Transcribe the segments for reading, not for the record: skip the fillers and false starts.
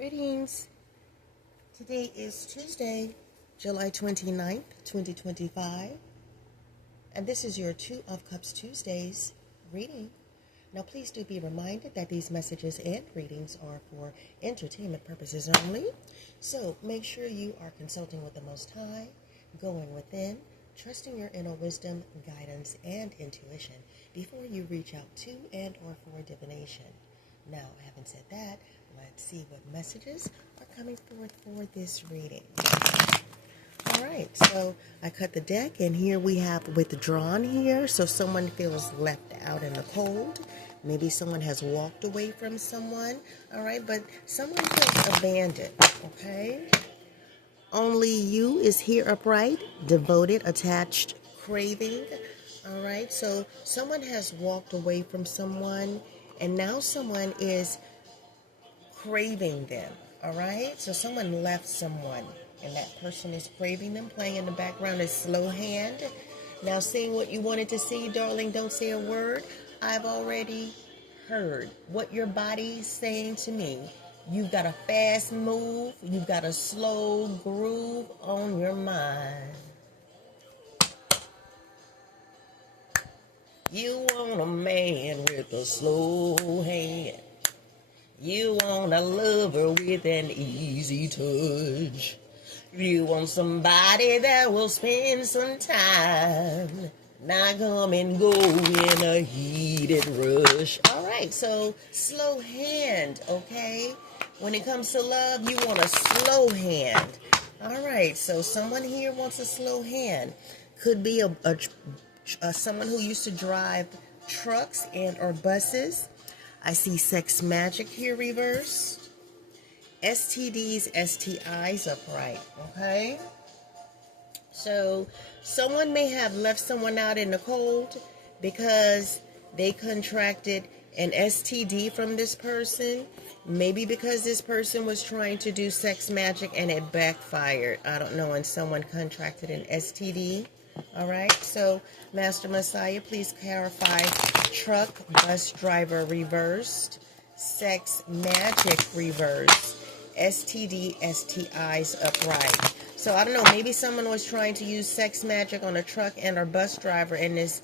Greetings. Today is Tuesday, July 29th, 2025. And this is your Two of Cups Tuesdays reading. Now, please do be reminded that these messages and readings are for entertainment purposes only. So make sure you are consulting with the Most High, going within, trusting your inner wisdom, guidance, and intuition before you reach out to and or for divination. Now, having said that, let's see what messages are coming forth for this reading. All right, so I cut the deck, and here we have withdrawn here, so someone feels left out in the cold. Maybe someone has walked away from someone, all right, but someone feels abandoned, okay? Only you is here upright, devoted, attached, craving, all right? So someone has walked away from someone, and now someone is craving them, all right? So someone left someone, and that person is craving them. Playing in the background is Slow Hand. Now, seeing what you wanted to see, darling, don't say a word. I've already heard what your body's saying to me. You've got a fast move. You've got a slow groove on your mind. You want a man with a slow hand. You want a lover with an easy touch. You want somebody that will spend some time, not come and go in a heated rush. All right, so slow hand, okay? When it comes to love, you want a slow hand. All right, so someone here wants a slow hand. Could be someone who used to drive trucks and or buses. I see sex magic here reverse. STDs, STIs upright, okay? So someone may have left someone out in the cold because they contracted an STD from this person. Maybe because this person was trying to do sex magic and it backfired. I don't know, and someone contracted an STD. All right, so Master Messiah, please clarify truck, bus driver reversed, sex magic reversed, STD, STIs upright. So I don't know, maybe someone was trying to use sex magic on a truck and or bus driver, and this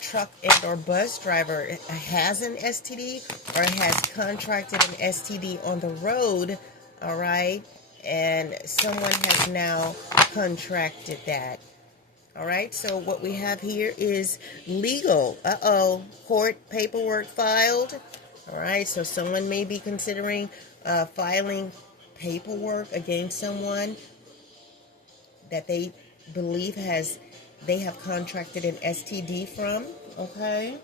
truck and or bus driver has an STD or has contracted an STD on the road, all right, and someone has now contracted that. All right, so what we have here is legal. Court paperwork filed. All right, so someone may be considering filing paperwork against someone that they believe they have contracted an STD from. Okay.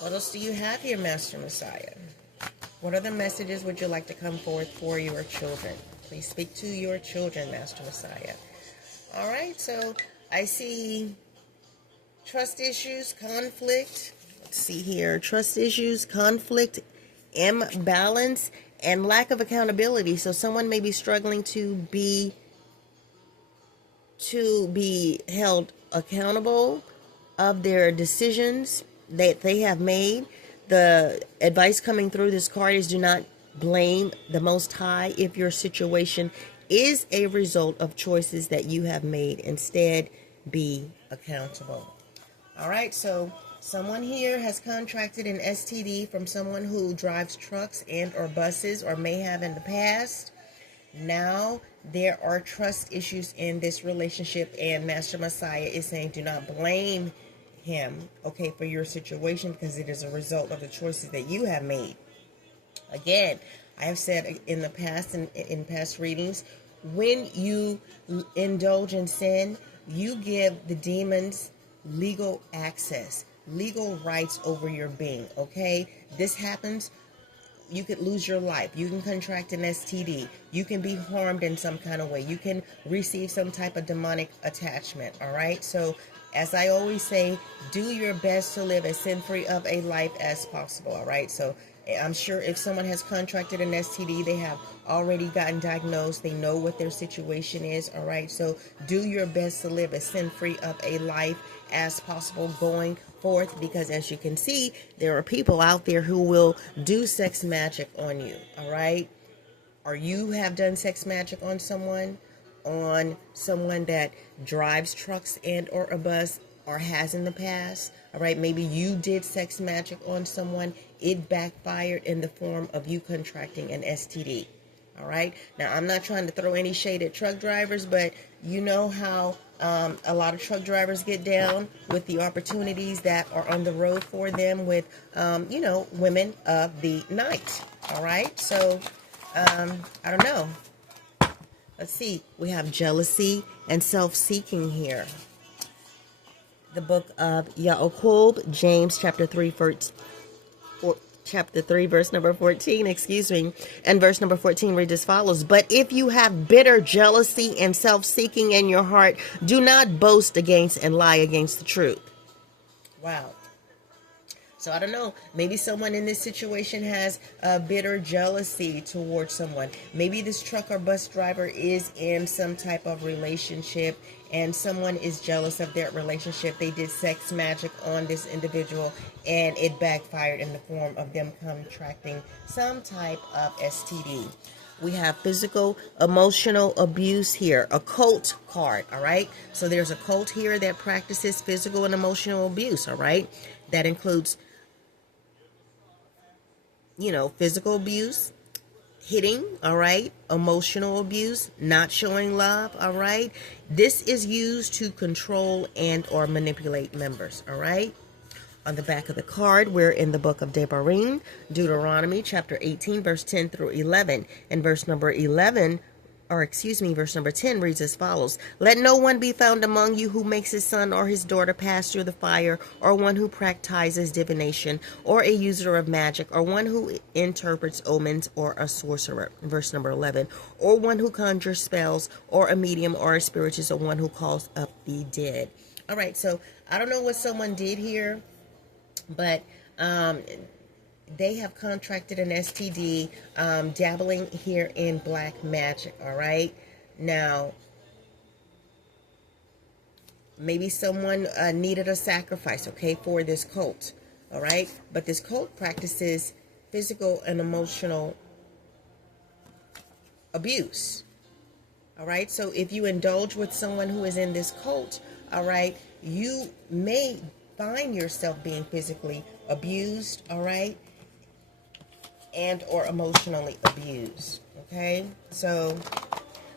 What else do you have here, Master Messiah? What other messages would you like to come forth for your children? Please speak to your children, Master Messiah. All right, so I see trust issues, conflict. Let's see here. Trust issues, conflict, imbalance, and lack of accountability. So someone may be struggling to be held accountable of their decisions that they have made. The advice coming through this card is do not blame the Most High if your situation is a result of choices that you have made. Instead, be accountable. All right, so someone here has contracted an STD from someone who drives trucks and or buses or may have in the past. Now there are trust issues in this relationship, and Master Messiah is saying do not blame him, okay, for your situation, because it is a result of the choices that you have made. Again, I have said in the past, in past readings, when you indulge in sin, you give the demons legal access, legal rights over your being, okay? This happens, you could lose your life. You can contract an STD. You can be harmed in some kind of way. You can receive some type of demonic attachment, all right? So, as I always say, do your best to live as sin-free of a life as possible, all right? So, I'm sure if someone has contracted an STD, they have already gotten diagnosed. They know what their situation is, all right? So do your best to live as sin-free of a life as possible going forth, because as you can see, there are people out there who will do sex magic on you, all right? Or you have done sex magic on someone that drives trucks and or a bus, or has in the past, all right? Maybe you did sex magic on someone. It backfired in the form of you contracting an STD, all right? Now, I'm not trying to throw any shade at truck drivers, but you know how a lot of truck drivers get down with the opportunities that are on the road for them with, women of the night, all right? So, I don't know. Let's see. We have jealousy and self-seeking here. The book of Yaakov, James, chapter 3, verse number 14, and verse number 14 reads as follows: But if you have bitter jealousy and self-seeking in your heart, do not boast against and lie against the truth. Wow. So I don't know, maybe someone in this situation has a bitter jealousy towards someone. Maybe this truck or bus driver is in some type of relationship and someone is jealous of their relationship. They did sex magic on this individual and it backfired in the form of them contracting some type of STD. We have physical, emotional abuse here, a cult card, all right? So there's a cult here that practices physical and emotional abuse, all right? That includes physical abuse, hitting, all right, emotional abuse, not showing love, all right. This is used to control and or manipulate members, all right. On the back of the card, we're in the book of Devarim, Deuteronomy chapter 18, verse 10 through 11, and verse number 10 reads as follows: Let no one be found among you who makes his son or his daughter pass through the fire, or one who practices divination, or a user of magic, or one who interprets omens, or a sorcerer. Verse number 11, or one who conjures spells, or a medium, or a spiritist, or one who calls up the dead. All right, so I don't know what someone did here, but they have contracted an STD, dabbling here in black magic, all right? Now, maybe someone needed a sacrifice, okay, for this cult, all right? But this cult practices physical and emotional abuse, all right? So if you indulge with someone who is in this cult, all right, you may find yourself being physically abused, all right, and or emotionally abused. Okay, so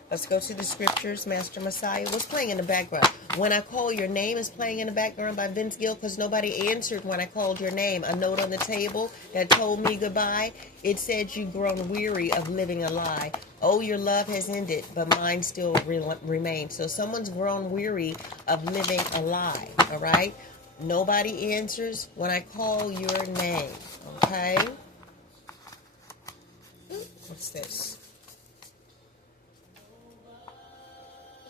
let's go to the scriptures. Master Messiah, what's playing in the background? When I Call Your Name is playing in the background by Vince Gill, because nobody answered when I called your name. A note on the table that told me goodbye. It said you've grown weary of living a lie. Oh, your love has ended, but mine still remains. So someone's grown weary of living a lie, all right? Nobody answers when I call your name, okay? What's this?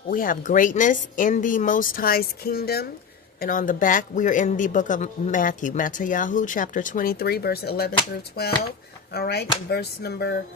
We have greatness in the Most High's kingdom. And on the back, we are in the book of Matthew, Matthew chapter 23, verse 11 through 12. All right, and verse number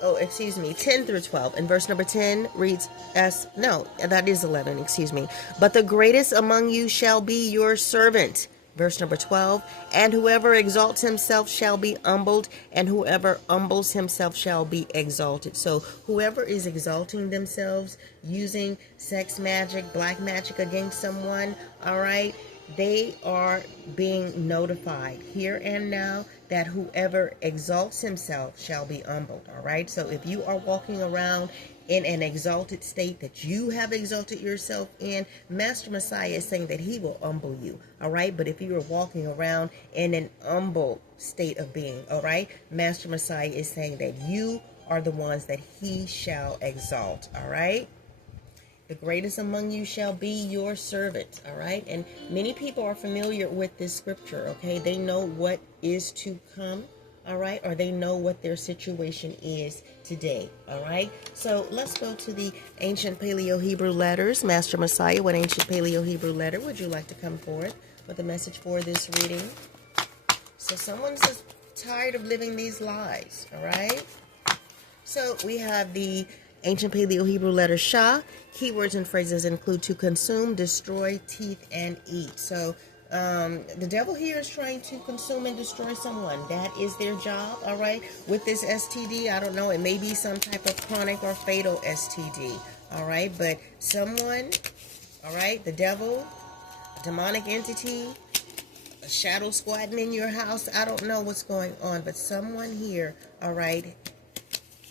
10 through 12. And verse number 10 reads as, no, that is 11, excuse me. But the greatest among you shall be your servant. Verse number 12, and whoever exalts himself shall be humbled, and whoever humbles himself shall be exalted. So whoever is exalting themselves using sex magic, black magic against someone, all right, they are being notified here and now that whoever exalts himself shall be humbled, all right? So if you are walking around in an exalted state that you have exalted yourself in, Master Messiah is saying that he will humble you, all right? But if you are walking around in an humble state of being, all right, Master Messiah is saying that you are the ones that he shall exalt, all right? The greatest among you shall be your servant, all right? And many people are familiar with this scripture, okay? They know what is to come, all right? Or they know what their situation is today, all right? So let's go to the ancient Paleo-Hebrew letters. Master Messiah, what ancient Paleo-Hebrew letter would you like to come forth with a message for this reading? So someone's just tired of living these lies, all right? So we have the Ancient Paleo Hebrew letter Shah. Keywords and phrases include to consume, destroy, teeth, and eat. So the devil here is trying to consume and destroy someone. That is their job, all right? With this STD, I don't know, it may be some type of chronic or fatal STD, all right? But someone, all right, the devil, a demonic entity, a shadow squatting in your house, I don't know what's going on, but someone here, all right,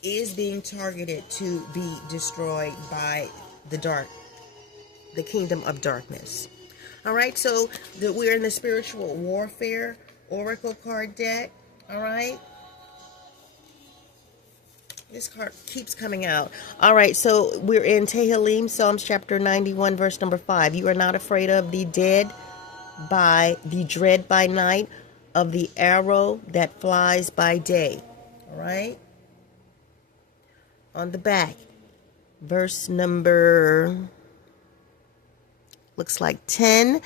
is being targeted to be destroyed by the kingdom of darkness. All right, so we're in the spiritual warfare oracle card deck. All right, this card keeps coming out. All right, so we're in Tehillim, Psalms chapter 91, verse number 5. You are not afraid of the dead by the dread by night, of the arrow that flies by day. All right, on the back, verse number, looks like 10.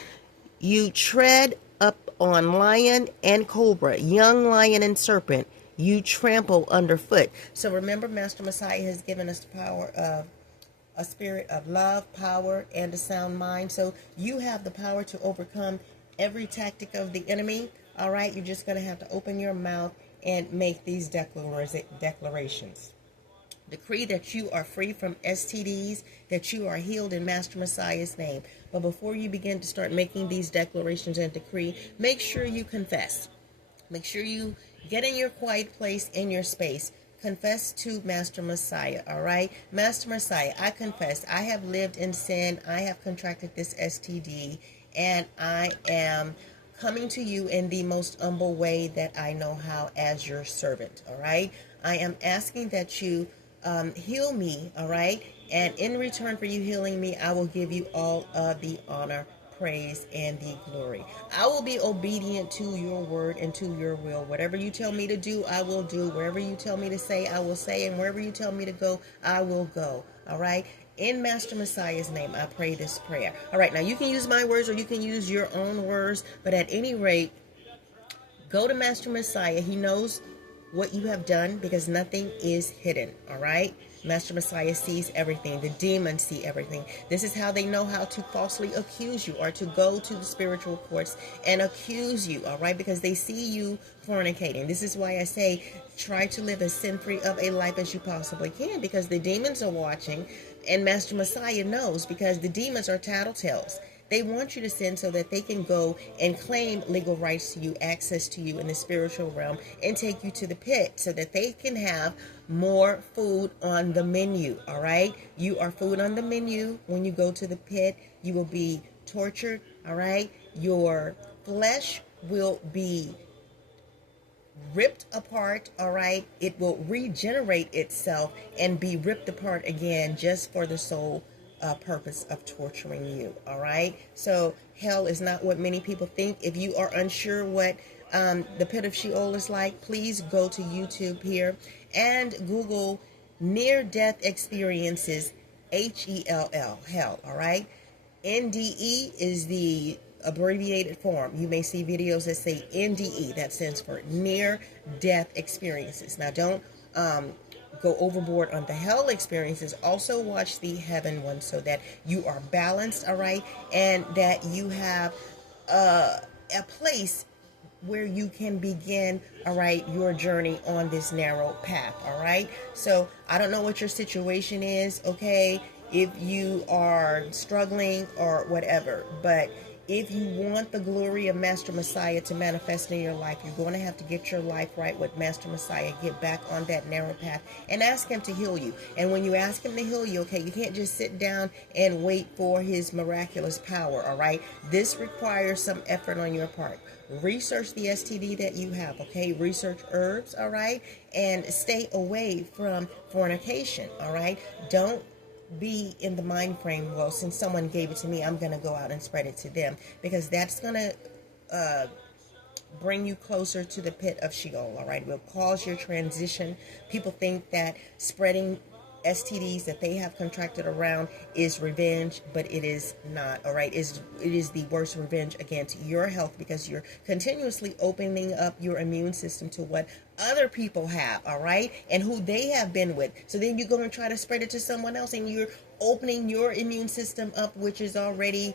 You tread up on lion and cobra, young lion and serpent. You trample underfoot. So remember, Master Messiah has given us the power of a spirit of love, power, and a sound mind. So you have the power to overcome every tactic of the enemy. All right, you're just going to have to open your mouth and make these declarations. Decree that you are free from STDs, that you are healed in Master Messiah's name. But before you begin to start making these declarations and decree, make sure you confess. Make sure you get in your quiet place, in your space. Confess to Master Messiah, all right? Master Messiah, I confess, I have lived in sin. I have contracted this STD, and I am coming to you in the most humble way that I know how as your servant, all right? I am asking that you heal me, all right? And in return for you healing me, I will give you all of the honor, praise, and the glory. I will be obedient to your word and to your will. Whatever you tell me to do, I will do. Wherever you tell me to say, I will say. And wherever you tell me to go, I will go, all right? In Master Messiah's name, I pray this prayer. All right, now you can use my words or you can use your own words, but at any rate, go to Master Messiah. He knows what you have done because nothing is hidden, all right? Master Messiah sees everything. The demons see everything. This is how they know how to falsely accuse you or to go to the spiritual courts and accuse you, all right? Because they see you fornicating. This is why I say try to live as sin-free of a life as you possibly can, because the demons are watching and Master Messiah knows, because the demons are tattletales. They want you to sin so that they can go and claim legal rights to you, access to you in the spiritual realm, and take you to the pit so that they can have more food on the menu, all right? You are food on the menu. When you go to the pit, you will be tortured, all right? Your flesh will be ripped apart, all right? It will regenerate itself and be ripped apart again just for the sole purpose of torturing you, all right? So hell is not what many people think. If you are unsure what the pit of Sheol is like, please go to YouTube here and Google near-death experiences, HELL, hell, all right? NDE is the abbreviated form. You may see videos that say NDE, that stands for near-death experiences. Now, don't go overboard on the hell experiences. Also watch the heaven one so that you are balanced, all right, and that you have a place where you can begin, all right, your journey on this narrow path, all right? So I don't know what your situation is, okay, if you are struggling or whatever, but if you want the glory of Master Messiah to manifest in your life, you're going to have to get your life right with Master Messiah. Get back on that narrow path and ask him to heal you. And when you ask him to heal you, okay, you can't just sit down and wait for his miraculous power, all right? This requires some effort on your part. Research the STD that you have, okay? Research herbs, all right? And stay away from fornication, all right? Don't be in the mind frame, well, since someone gave it to me, I'm going to go out and spread it to them, because that's going to bring you closer to the pit of Sheol, all right? It will cause your transition. People think that spreading STDs that they have contracted around is revenge, but it is not, all right? It is the worst revenge against your health because you're continuously opening up your immune system to what other people have, all right? And who they have been with. So then you're going to try to spread it to someone else and you're opening your immune system up, which is already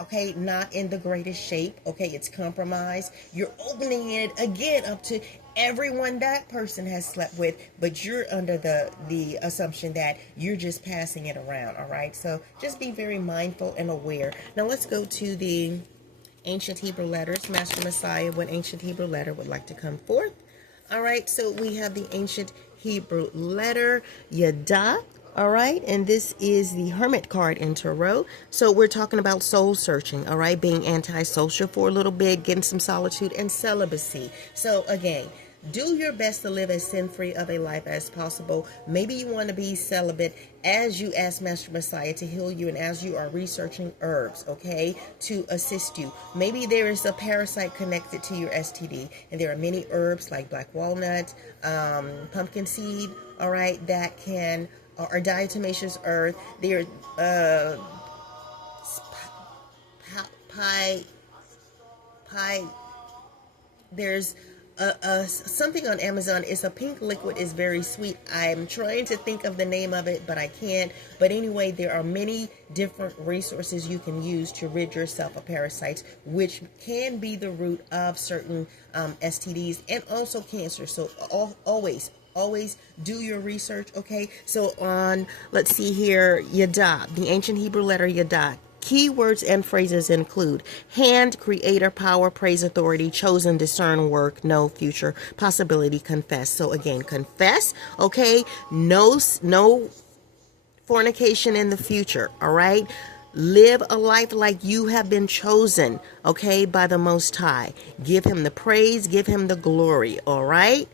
okay, not in the greatest shape. Okay, it's compromised. You're opening it again up to everyone that person has slept with, but you're under the assumption that you're just passing it around. All right, so just be very mindful and aware. Now let's go to the ancient Hebrew letters. Master Messiah, what ancient Hebrew letter would like to come forth? All right, so we have the ancient Hebrew letter Yada. All right, and this is the Hermit card in Tarot. So we're talking about soul searching, all right, being antisocial for a little bit, getting some solitude, and celibacy. So again, do your best to live as sin-free of a life as possible. Maybe you want to be celibate as you ask Master Messiah to heal you and as you are researching herbs, okay, to assist you. Maybe there is a parasite connected to your STD, and there are many herbs like black walnut, pumpkin seed, all right, that can... or diatomaceous earth. There, there's something on Amazon. It's a pink liquid. It's very sweet. I'm trying to think of the name of it, but I can't. But anyway, there are many different resources you can use to rid yourself of parasites, which can be the root of certain STDs and also cancer. So always do your research, okay? So on, let's see here, Yada, the ancient Hebrew letter Yada. Keywords and phrases include hand, creator, power, praise, authority, chosen, discern, work, know, future, possibility, confess. So again, confess, okay? No fornication in the future, all right? Live a life like you have been chosen, okay, by the Most High. Give him the praise, give him the glory, all right?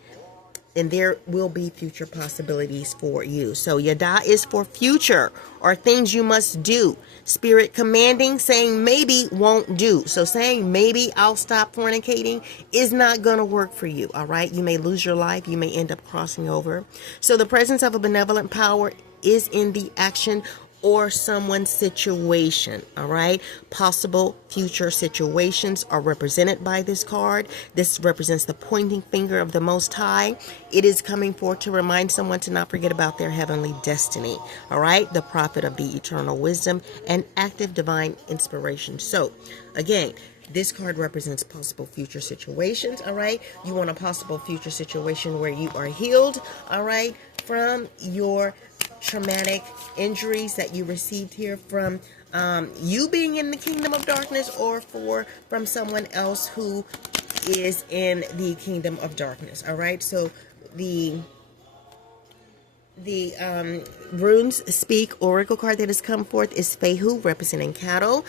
And there will be future possibilities for you. So Yada is for future or things you must do. Spirit commanding, saying maybe won't do. So saying maybe I'll stop fornicating is not going to work for you. All right. You may lose your life. You may end up crossing over. So the presence of a benevolent power is in the action or someone's situation, all right? Possible future situations are represented by this card. This represents the pointing finger of the Most High. It is coming forth to remind someone to not forget about their heavenly destiny, all right? The prophet of the eternal wisdom and active divine inspiration. So, again, this card represents possible future situations, all right? You want a possible future situation where you are healed, all right, from your traumatic injuries that you received here from you being in the kingdom of darkness or from someone else who is in the kingdom of darkness. All right, so the runes speak oracle card that has come forth is Fehu, representing cattle.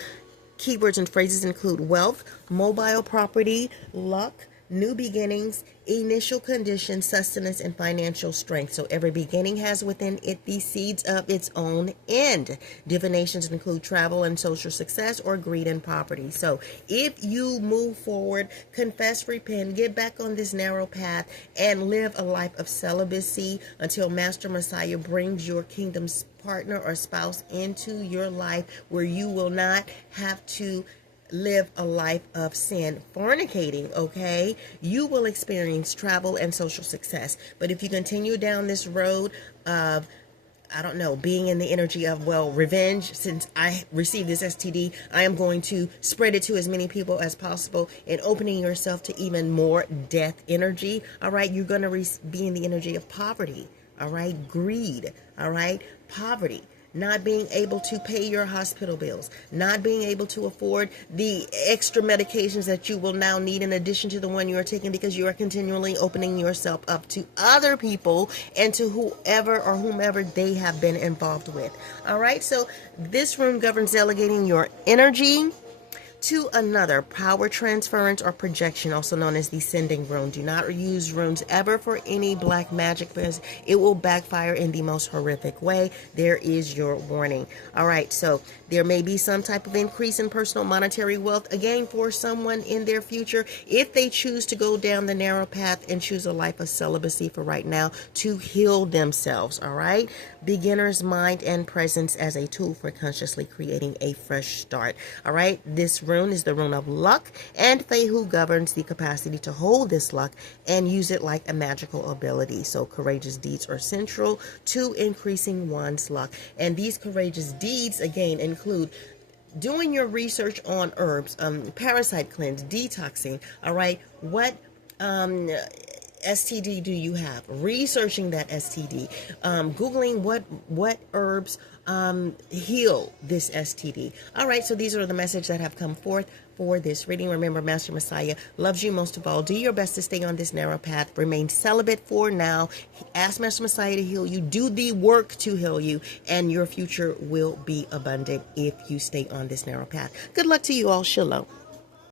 Keywords and phrases include wealth, mobile property, luck, new beginnings, initial conditions, sustenance, and financial strength. So every beginning has within it the seeds of its own end. Divinations include travel and social success or greed and poverty. So if you move forward, confess, repent, get back on this narrow path, and live a life of celibacy until Master Messiah brings your kingdom's partner or spouse into your life, where you will not have to live a life of sin, fornicating, okay? You will experience travel and social success. But if you continue down this road of, I don't know, being in the energy of, well, revenge, since I received this STD, I am going to spread it to as many people as possible, and opening yourself to even more death energy, all right? You're going to be in the energy of poverty, all right? Greed, all right? Poverty. Not being able to pay your hospital bills, not being able to afford the extra medications that you will now need in addition to the one you are taking, because you are continually opening yourself up to other people and to whoever or whomever they have been involved with. All right, so this room governs delegating your energy, to another. Power transference or projection, also known as the sending rune. Do not use runes ever for any black magic because it will backfire in the most horrific way. There is your warning. All right, so there may be some type of increase in personal monetary wealth, again, for someone in their future, if they choose to go down the narrow path and choose a life of celibacy for right now to heal themselves. All right, beginner's mind and presence as a tool for consciously creating a fresh start. All right, this rune is the rune of luck, and Fehu governs the capacity to hold this luck and use it like a magical ability. So courageous deeds are central to increasing one's luck, and these courageous deeds again include doing your research on herbs, parasite cleanse, detoxing. All right, what STD do you have? Researching that STD, Googling what herbs heal this STD. All right, so these are the messages that have come forth for this reading. Remember, Master Messiah loves you most of all. Do your best to stay on this narrow path. Remain celibate for now. Ask Master Messiah to heal you. Do the work to heal you, and your future will be abundant if you stay on this narrow path. Good luck to you all. Shalom.